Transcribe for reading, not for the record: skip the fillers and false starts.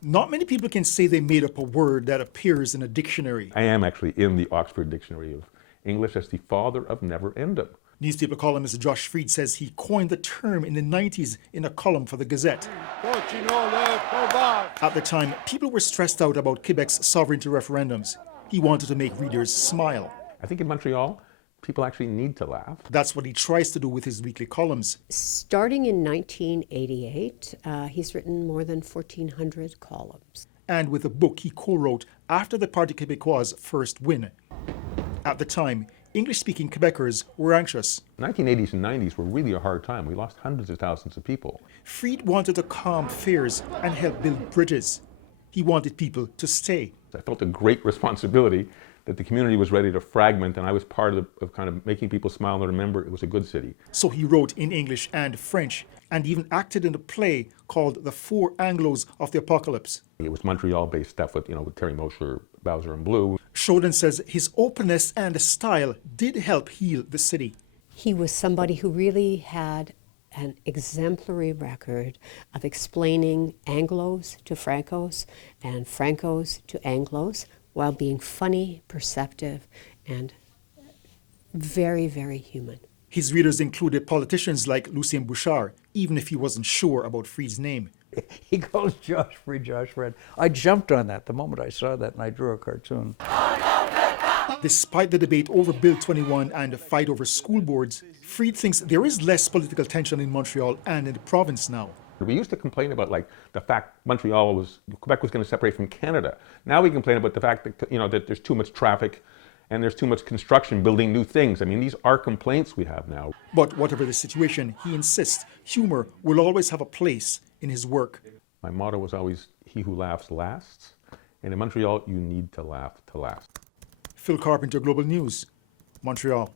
Not many people can say they made up a word that appears in a dictionary. I am actually in the Oxford Dictionary of English as the father of never endem. Newspaper columnist Josh Freed says he coined the term in the 90s in a column for the Gazette. At the time, people were stressed out about Quebec's sovereignty referendums. He wanted to make readers smile. I think in Montreal, people actually need to laugh. That's what he tries to do with his weekly columns. Starting in 1988, he's written more than 1,400 columns. And with a book he co-wrote after the Parti Québécois' first win. At the time, English-speaking Quebecers were anxious. The 1980s and 90s were really a hard time. We lost hundreds of thousands of people. Freed wanted to calm fears and help build bridges. He wanted people to stay. I felt a great responsibility that the community was ready to fragment, and I was part of kind of making people smile and remember it was a good city. So he wrote in English and French, and even acted in a play called The Four Anglos of the Apocalypse. It was Montreal-based stuff with, with Terry Mosher, Bowser and Blue. Shoden says his openness and style did help heal the city. He was somebody who really had an exemplary record of explaining Anglos to Francos and Francos to Anglos while being funny, perceptive, and very, very human. His readers included politicians like Lucien Bouchard, even if he wasn't sure about Freed's name. He calls Josh Freed Josh Fred. I jumped on that the moment I saw that, and I drew a cartoon. Despite the debate over Bill 21 and the fight over school boards, Freed thinks there is less political tension in Montreal and in the province now. We used to complain about the fact Quebec was going to separate from Canada. Now we complain about the fact that, that there's too much traffic and there's too much construction building new things. I mean, these are complaints we have now. But whatever the situation, he insists humor will always have a place in his work. My motto was always, he who laughs lasts. And in Montreal, you need to laugh to last. Phil Carpenter, Global News, Montreal.